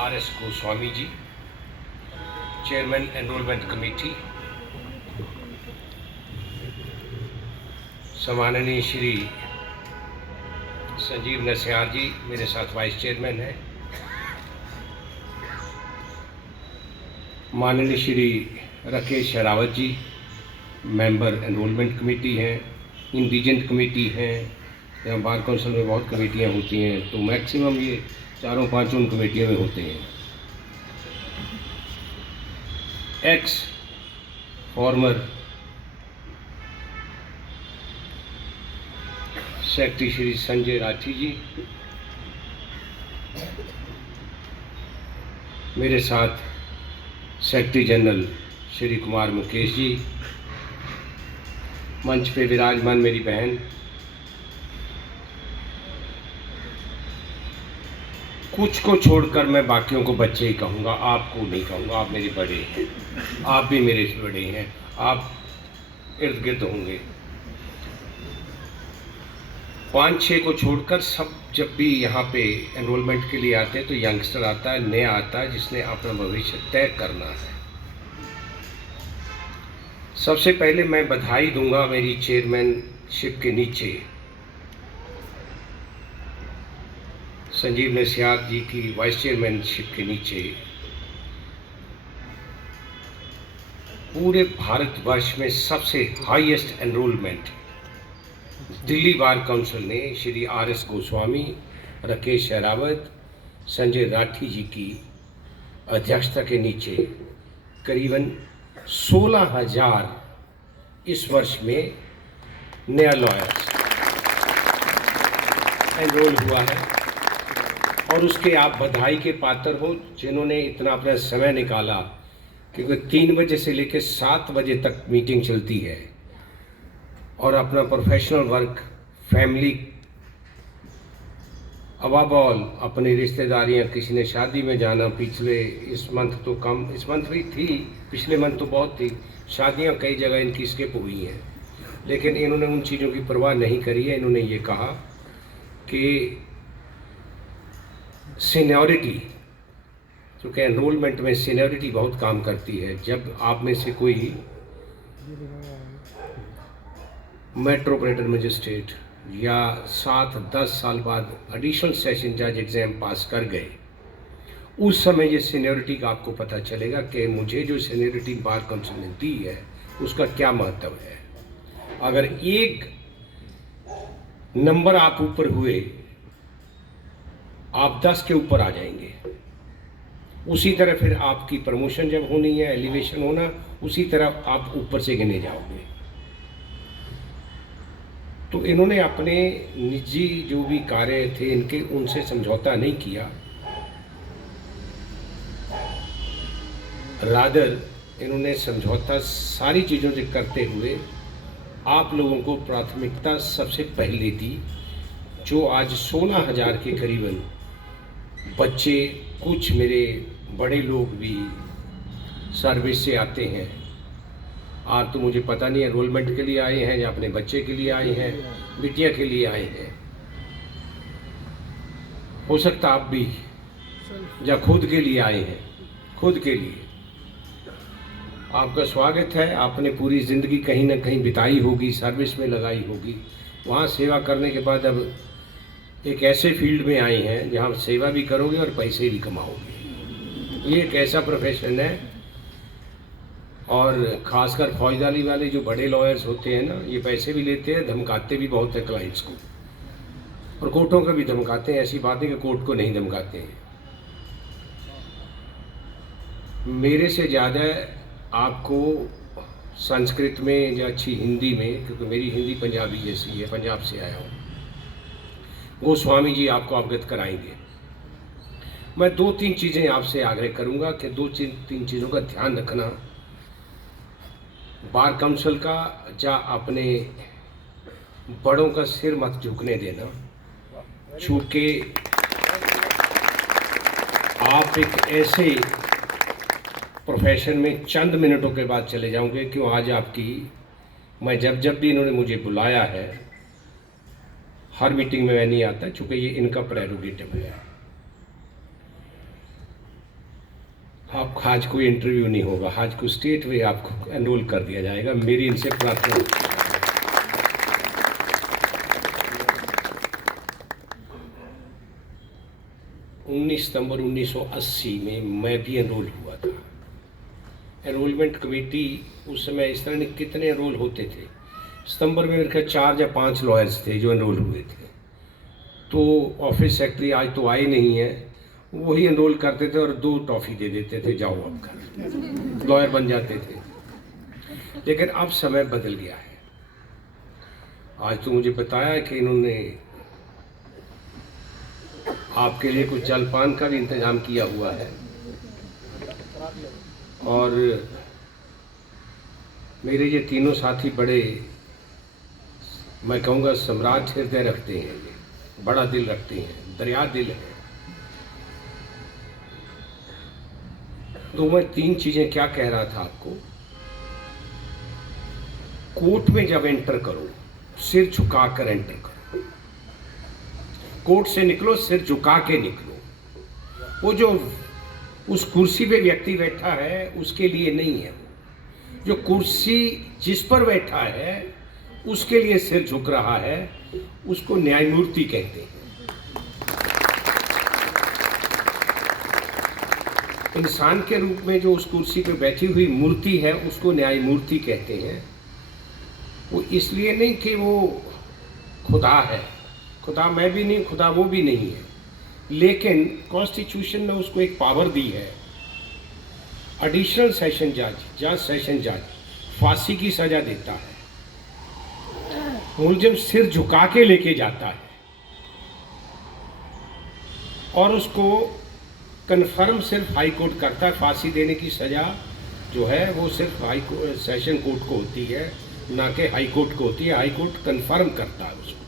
R.S. Goswami ji, chairman enrolment committee, सम्माननीय श्री संजीव नस्यार जी मेरे साथ वाइस चेयरमैन हैं, माननीय श्री राकेश शेरावत जी मेंबर एनरोलमेंट कमेटी हैं, इंडिजेंट कमेटी हैं। यहाँ बार काउंसिल में बहुत कमेटियाँ होती हैं, तो मैक्सिमम ये चारों पांचों उन कमेटियों में होते हैं। Ex former secretary Shri Sanjay Rathi ji, मेरे साथ सेक्रेटरी जनरल श्री कुमार मुकेश जी, मंच पे विराजमान मेरी बहन, कुछ को छोड़कर मैं बाकियों को बच्चे ही कहूँगा, आपको नहीं कहूँगा। आप मेरे बड़े हैं, आप भी मेरे से बड़े हैं, आप इर्द गिर्द होंगे। 5-6 को छोड़कर सब जब भी यहाँ पे एनरोलमेंट के लिए आते हैं तो यंगस्टर आता है, नया आता है, जिसने अपना भविष्य तय करना है। सबसे पहले मैं बधाई दूंगा मेरी चेयरमैनशिप के नीचे संजीव नस्यार जी की वाइस चेयरमैनशिप के नीचे पूरे भारतवर्ष में सबसे highest enrolment Delhi bar council ने श्री R.S. गोस्वामी, राकेश शेरावत, संजय राठी जी की अध्यक्षता के नीचे करीबन 16,000 इस वर्ष में नया लॉयर्स एनरोल हुआ है। और उसके आप बधाई के पात्र हो जिन्होंने इतना अपना समय निकाला, क्योंकि 3 बजे से लेकर 7 बजे तक मीटिंग चलती है और अपना प्रोफेशनल वर्क, फैमिली, अबाब ऑल अपनी रिश्तेदारियां, किसी ने शादी में जाना, पिछले इस मंथ तो कम, इस मंथ भी थी, पिछले मंथ तो बहुत थी, शादियां कई जगह इनकी स्किप हुई हैं, लेकिन इन्होंने उन चीज़ों की परवाह नहीं करी है। इन्होंने ये कहा कि सीनियरिटी, क्योंकि एनरोलमेंट में सीनियरिटी बहुत काम करती है। जब आप में से कोई मेट्रोपॉलिटन मजिस्ट्रेट या 7-10 साल बाद एडिशनल सेशन जज एग्ज़ाम पास कर गए, उस समय ये सीनियरिटी का आपको पता चलेगा कि मुझे जो सीनियरिटी बार काउंसिल ने दी है उसका क्या महत्व है। अगर एक नंबर आप ऊपर हुए, आप 10 के ऊपर आ जाएंगे। उसी तरह फिर आपकी प्रमोशन जब होनी है, एलिवेशन होना, उसी तरह आप ऊपर से गिने जाओगे। तो इन्होंने अपने निजी जो भी कार्य थे इनके, उनसे समझौता नहीं किया। रादर इन्होंने समझौता सारी चीज़ों से करते हुए आप लोगों को प्राथमिकता सबसे पहले दी। जो आज 16,000 के करीबन बच्चे, कुछ मेरे बड़े लोग भी सर्विस से आते हैं। आज तो मुझे पता नहीं एनरोलमेंट के लिए आए हैं या अपने बच्चे के लिए आए हैं, बिटिया के लिए आए हैं, हो सकता आप भी, या खुद के लिए आए हैं, खुद के लिए। आपका स्वागत है। आपने पूरी ज़िंदगी कहीं ना कहीं बिताई होगी, सर्विस में लगाई होगी, वहाँ सेवा करने के बाद अब एक ऐसे फील्ड में आए हैं जहाँ सेवा भी करोगे और पैसे भी कमाओगे। ये एक ऐसा प्रोफेशन है। और ख़ासकर फौजदारी वाले जो बड़े लॉयर्स होते हैं ना, ये पैसे भी लेते हैं, धमकाते भी बहुत हैं क्लाइंट्स को, और कोर्टों को भी धमकाते हैं। ऐसी बात है कि कोर्ट को नहीं धमकाते हैं। मेरे से ज़्यादा आपको संस्कृत में या अच्छी हिंदी में, क्योंकि मेरी हिंदी पंजाबी जैसी है, पंजाब से आया हूँ, गोस्वामी जी आपको अवगत कराएंगे। मैं 2-3 चीज़ें आपसे आग्रह करूंगा कि 2-3 चीज़ों का ध्यान रखना। बार काउंसिल का या अपने बड़ों का सिर मत झुकने देना, चूँकि आप एक ऐसे प्रोफेशन में चंद मिनटों के बाद चले जाओगे। क्यों आज आपकी, मैं जब भी इन्होंने मुझे बुलाया है, हर मीटिंग में मैं नहीं आता, चूँकि ये इनका प्रेरोगेटिव है। आप आज कोई इंटरव्यू नहीं होगा, आज को स्टेट में आपको एनरोल कर दिया जाएगा, मेरी इनसे प्रार्थना है। 19 सितंबर 1980 में मैं भी एनरोल हुआ था। एनरोलमेंट कमेटी उस समय इस तरह कितने एनरोल होते थे, सितंबर में मेरे ख्याल 4 या 5 लॉयर्स थे जो एनरोल हुए थे। तो ऑफिस सेक्रेटरी आज तो आए नहीं है, वही एनरोल करते थे और 2 टॉफ़ी दे देते थे, जाओ अब घर, लॉयर बन जाते थे। लेकिन अब समय बदल गया है। आज तो मुझे बताया कि इन्होंने आपके लिए कुछ जलपान का भी इंतजाम किया हुआ है, और मेरे ये तीनों साथी बड़े, मैं कहूँगा, सम्राट हृदय रखते हैं, ये बड़ा दिल रखते हैं, दरिया दिल है। तो मैं 3 चीज़ें क्या कह रहा था आपको। कोर्ट में जब एंटर करो, सिर झुकाकर एंटर करो। कोर्ट से निकलो, सिर झुका के निकलो। वो जो उस कुर्सी पे व्यक्ति बैठा है उसके लिए नहीं है, जो कुर्सी जिस पर बैठा है उसके लिए सिर झुक रहा है, उसको न्यायमूर्ति कहते हैं। इंसान के रूप में जो उस कुर्सी पे बैठी हुई मूर्ति है उसको न्यायमूर्ति कहते हैं। वो इसलिए नहीं कि वो खुदा है, खुदा मैं भी नहीं, खुदा वो भी नहीं है, लेकिन कॉन्स्टिट्यूशन ने उसको एक पावर दी है। एडिशनल सेशन जज, सेशन जज फांसी की सजा देता है, मुलजिम सिर झुका के लेके जाता है और उसको कन्फर्म सिर्फ हाई कोर्ट करता है। फांसी देने की सजा जो है वो सिर्फ सेशन कोर्ट को होती है, ना कि हाई कोर्ट को होती है। हाई कोर्ट कन्फर्म करता है उसको।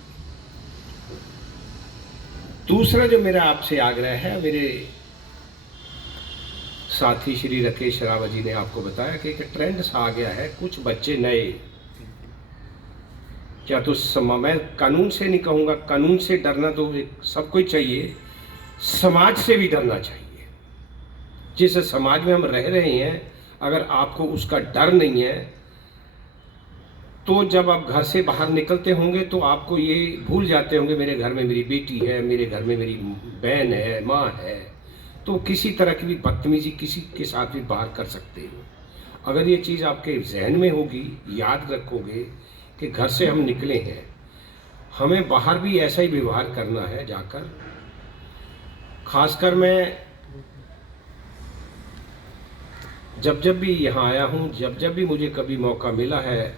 दूसरा जो मेरा आपसे आग्रह है, मेरे साथी श्री राकेश रावत जी ने आपको बताया कि एक ट्रेंड सा आ गया है, कुछ बच्चे नए, क्या तो मैं कानून से नहीं कहूँगा, कानून से डरना तो सबको ही चाहिए, समाज से भी डरना चाहिए। जिस समाज में हम रह रहे हैं, अगर आपको उसका डर नहीं है तो जब आप घर से बाहर निकलते होंगे तो आपको ये भूल जाते होंगे, मेरे घर में मेरी बेटी है, मेरे घर में मेरी बहन है, माँ है, तो किसी तरह की भी बदतमीजी किसी के साथ भी बाहर कर सकते हो। अगर ये चीज़ आपके जहन में होगी, याद रखोगे कि घर से हम निकले हैं, हमें बाहर भी ऐसा ही व्यवहार करना है जाकर। खासकर मैं जब भी यहाँ आया हूँ, जब भी मुझे कभी मौका मिला है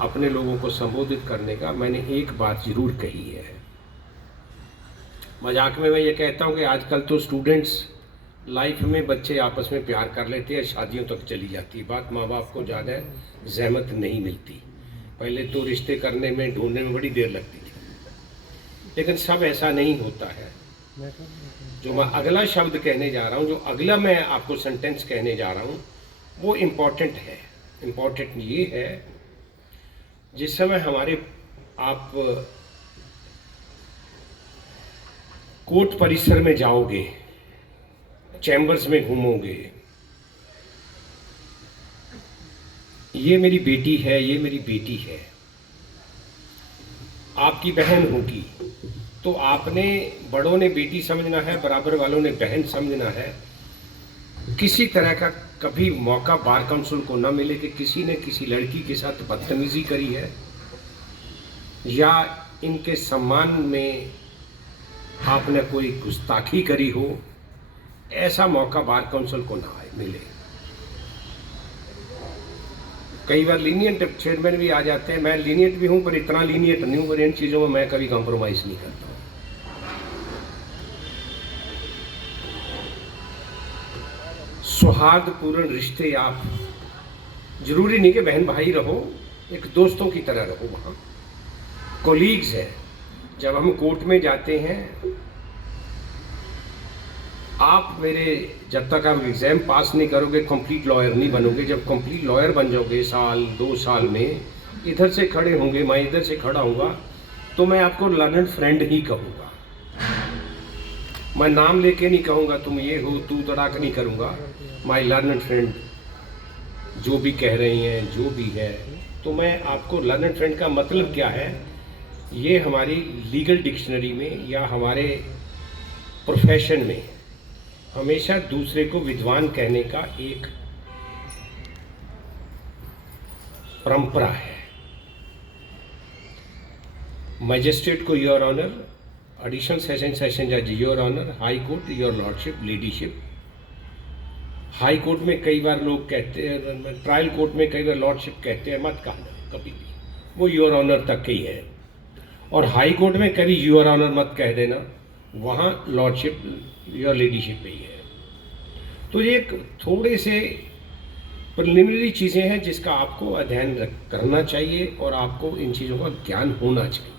अपने लोगों को संबोधित करने का, मैंने एक बात जरूर कही है। मजाक में मैं ये कहता हूँ कि आजकल तो स्टूडेंट्स लाइफ में बच्चे आपस में प्यार कर लेते हैं, शादियों तक चली जाती है बात, माँ बाप को ज़्यादा जहमत नहीं मिलती। पहले तो रिश्ते करने में, ढूंढने में बड़ी देर लगती थी, लेकिन सब ऐसा नहीं होता है। जो मैं अगला शब्द कहने जा रहा हूँ, जो अगला मैं आपको सेंटेंस कहने जा रहा हूँ, वो इम्पोर्टेंट है। इम्पोर्टेंट ये है, जिस समय हमारे आप कोर्ट परिसर में जाओगे, चैम्बर्स में घूमोगे, ये मेरी बेटी है, ये मेरी बेटी है, आपकी बहन होगी, तो आपने, बड़ों ने बेटी समझना है, बराबर वालों ने बहन समझना है। किसी तरह का कभी मौका बार काउंसिल को ना मिले कि किसी ने किसी लड़की के साथ बदतमीजी करी है या इनके सम्मान में आपने कोई गुस्ताखी करी हो, ऐसा मौका बार काउंसिल को ना मिले। कई बार लीनियंट चेयरमैन भी आ जाते हैं, मैं लीनियंट भी हूं पर इतना लीनियंट नहीं हूं, पर इन चीज़ों में मैं कभी कॉम्प्रोमाइज़ नहीं करता हूं। सौहार्दपूर्ण रिश्ते, आप जरूरी नहीं कि बहन भाई रहो, एक दोस्तों की तरह रहो। वहाँ कोलीग्स हैं। जब हम कोर्ट में जाते हैं, आप मेरे, जब तक आप एग्ज़ाम पास नहीं करोगे कंप्लीट लॉयर नहीं बनोगे। जब कंप्लीट लॉयर बन जाओगे, 1-2 साल में, इधर से खड़े होंगे, मैं इधर से खड़ा हूँगा, तो मैं आपको लर्नड फ्रेंड ही कहूँगा। मैं नाम लेके नहीं कहूँगा तुम ये हो, तू तड़ाक नहीं करूँगा। माई लर्नड फ्रेंड जो भी कह रही हैं, जो भी है, तो मैं आपको लर्नड फ्रेंड का मतलब क्या है, ये हमारी लीगल डिक्शनरी में या हमारे प्रोफेशन में हमेशा दूसरे को विद्वान कहने का एक परंपरा है। मजिस्ट्रेट को योर ऑनर, एडिशनल सेशन जज your honour, high court your lordship, ladyship. High court में कई बार लोग कहते हैं, ट्रायल कोर्ट में कई बार लॉर्डशिप कहते हैं, मत कहना कभी भी, वो योर ऑनर तक ही है। और हाई कोर्ट में कभी योर ऑनर मत कह देना, वहाँ लॉर्डशिप योर लेडीशिप पे ही है। तो ये थोड़े से प्रिलिमिनरी चीज़ें हैं जिसका आपको अध्ययन करना चाहिए और आपको इन चीज़ों का ज्ञान होना चाहिए।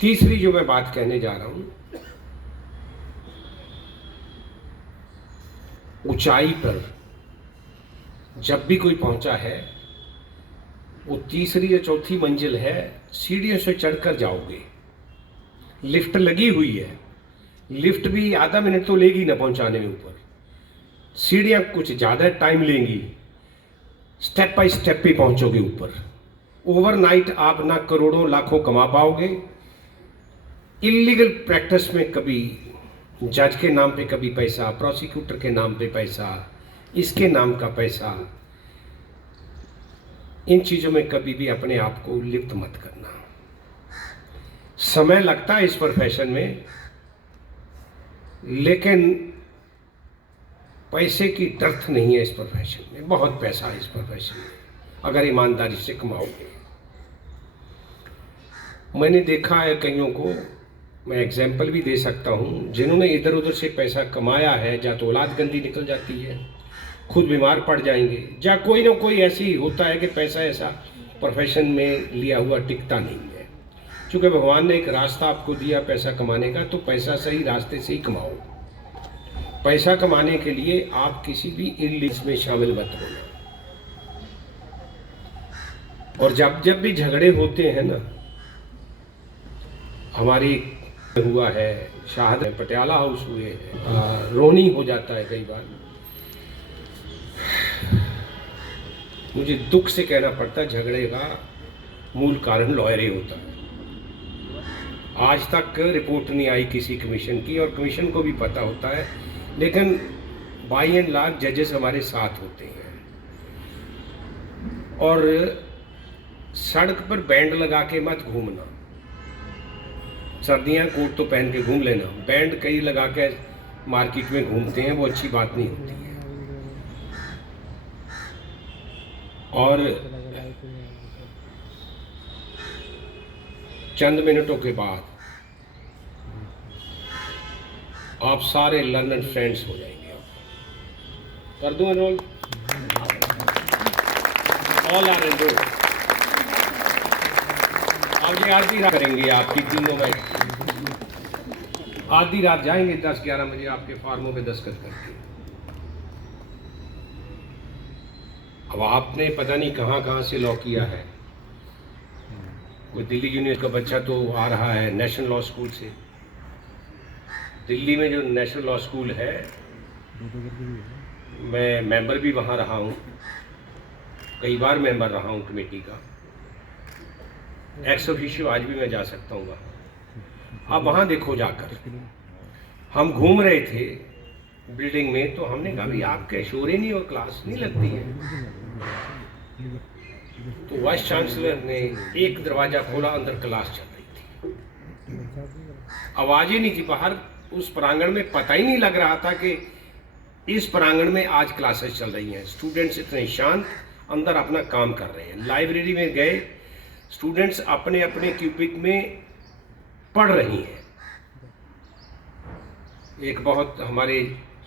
तीसरी जो मैं बात कहने जा रहा हूँ, ऊंचाई पर जब भी कोई पहुंचा है, वो तीसरी या चौथी मंजिल है, सीढ़ियों से चढ़कर जाओगे। लिफ्ट लगी हुई है, लिफ्ट भी आधा मिनट तो लेगी ना पहुंचाने में ऊपर, सीढ़ियां कुछ ज़्यादा टाइम लेंगी, स्टेप बाय स्टेप पे पहुंचोगे ऊपर। ओवरनाइट आप ना करोड़ों लाखों कमा पाओगे। इलीगल प्रैक्टिस में कभी जज के नाम पे कभी पैसा, प्रोसिक्यूटर के नाम पे पैसा, इसके नाम का पैसा, इन चीज़ों में कभी भी अपने आप को लिप्त मत करना। समय लगता है इस प्रोफेशन में, लेकिन पैसे की डर्थ नहीं है इस प्रोफेशन में। बहुत पैसा है इस प्रोफेशन में अगर ईमानदारी से कमाओगे। मैंने देखा है कईयों को, मैं एग्जाम्पल भी दे सकता हूँ, जिन्होंने इधर उधर से पैसा कमाया है, या तो औलाद गंदी निकल जाती है, खुद बीमार पड़ जाएंगे, या कोई ना कोई ऐसी होता है कि पैसा ऐसा प्रोफेशन में लिया हुआ टिकता नहीं है। क्योंकि भगवान ने एक रास्ता आपको दिया पैसा कमाने का, तो पैसा सही रास्ते से ही कमाओ। पैसा कमाने के लिए आप किसी भी इल्लीगल में शामिल मत होना। और जब भी झगड़े होते हैं ना, हमारी हुआ है, शाहद है, पटियाला हाउस हुए हैं, रोनी हो जाता है कई बार, मुझे दुख से कहना पड़ता है झगड़े का मूल कारण लॉयर ही होता है। आज तक रिपोर्ट नहीं आई किसी कमीशन की, और कमीशन को भी पता होता है, लेकिन बाई एंड लार्ज जजेस हमारे साथ होते हैं। और सड़क पर बैंड लगा के मत घूमना। सर्दियाँ कोट तो पहन के घूम लेना, बैंड कई लगा के मार्केट में घूमते हैं, वो अच्छी बात नहीं होती है। और चंद मिनटों के बाद आप सारे लर्नड फ्रेंड्स हो जाएंगे। कर दूं एनरोल? All are enrol. अब ये आधी रात करेंगे आपकी तीनों में, आधी रात जाएंगे 10-11 बजे आपके फार्मों पे दस्तखत करके। अब आपने पता नहीं कहाँ से लॉ किया है। कोई दिल्ली यूनिवर्सिटी का बच्चा तो आ रहा है नेशनल लॉ स्कूल से। दिल्ली में जो नेशनल लॉ स्कूल है, मैं मेंबर भी वहाँ रहा हूँ, कई बार मेंबर रहा हूँ कमेटी का। एक्स ऑफिशियो आज भी मैं जा सकता हूँ वहाँ। अब वहाँ देखो जाकर, हम घूम रहे थे बिल्डिंग में, तो हमने कहा भी आपके शोरे नहीं और क्लास नहीं लगती है। तो वाइस चांसलर ने एक दरवाजा खोला, अंदर क्लास चल रही थी, आवाज ही नहीं थी बाहर। उस प्रांगण में पता ही नहीं लग रहा था कि इस प्रांगण में आज क्लासेस चल रही हैं। स्टूडेंट्स इतने शांत अंदर अपना काम कर रहे हैं। लाइब्रेरी में गए, स्टूडेंट्स अपने अपने क्यूबिक में पढ़ रही हैं। एक बहुत हमारे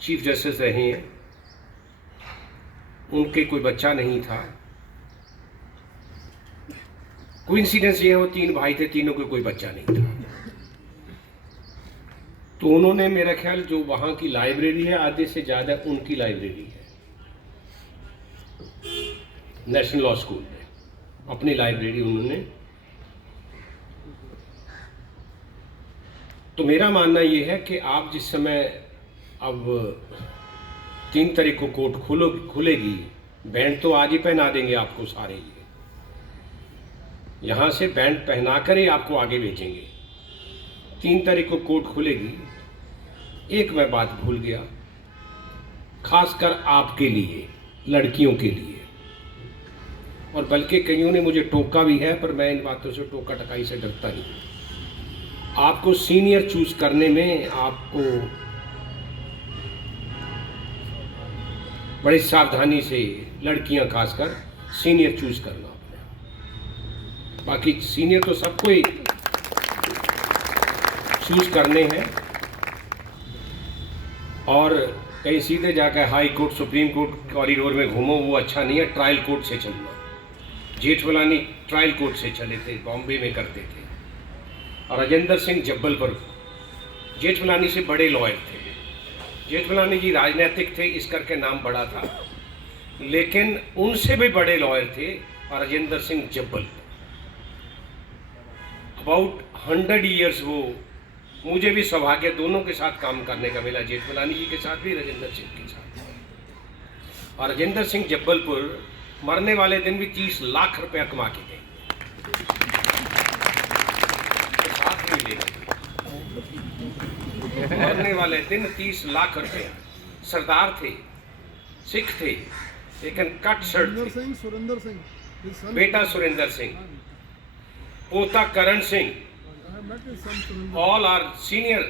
चीफ जस्टिस रहे हैं, उनके कोई बच्चा नहीं था। कोइंसिडेंस ये है, वो 3 भाई थे, तीनों के कोई बच्चा नहीं था। तो उन्होंने, मेरा ख्याल जो वहाँ की लाइब्रेरी है आधे से ज़्यादा उनकी लाइब्रेरी है, नेशनल लॉ स्कूल में अपनी लाइब्रेरी उन्होंने। तो मेरा मानना ये है कि आप जिस समय अब 3 तारीख को कोर्ट खुलेगी, बैंड तो आज ही पहना देंगे आपको सारे ही, यहाँ से बैंड पहना कर ही आपको आगे भेजेंगे। 3 तारीख को कोर्ट खुलेगी। एक मैं बात भूल गया, खासकर आपके लिए, लड़कियों के लिए, और बल्कि कईयों ने मुझे टोका भी है, पर मैं इन बातों से टोका टकाई से डरता नहीं। आपको सीनियर चूज करने में आपको बड़ी सावधानी से, लड़कियां खासकर, सीनियर चूज करना अपने। बाकी सीनियर तो सबको ही चूज करने हैं, और कहीं सीधे जाकर high court, supreme court corridor में घूमो, वो अच्छा नहीं है। ट्रायल कोर्ट से चलना। जेठमलानी ट्रायल कोर्ट से चले थे, बॉम्बे में करते थे। और राजेंद्र सिंह जब्बलपुर जेठमलानी से बड़े लॉयर थे। जेठमलानी जी राजनीतिक थे, इस करके नाम बड़ा था, लेकिन उनसे भी बड़े लॉयर थे और राजेंद्र सिंह जब्बलपुर। अबाउट 100 ईयर्स वो, मुझे भी सौभाग्य दोनों के साथ काम करने का मिला, जेठमलानी जी के साथ भी, राजेंद्र सिंह के साथ। और राजेंद्र सिंह जब्बलपुर मरने वाले दिन भी 30 लाख रुपया कमा के गए, तो साथ में ले गए। मरने वाले दिन 30 लाख रुपया। सरदार थे, सिख थे, लेकिन कट शर्ट थे। सुरेंद्र सिंह, बेटा सुरेंद्र सिंह, पोता Karan Singh, all are senior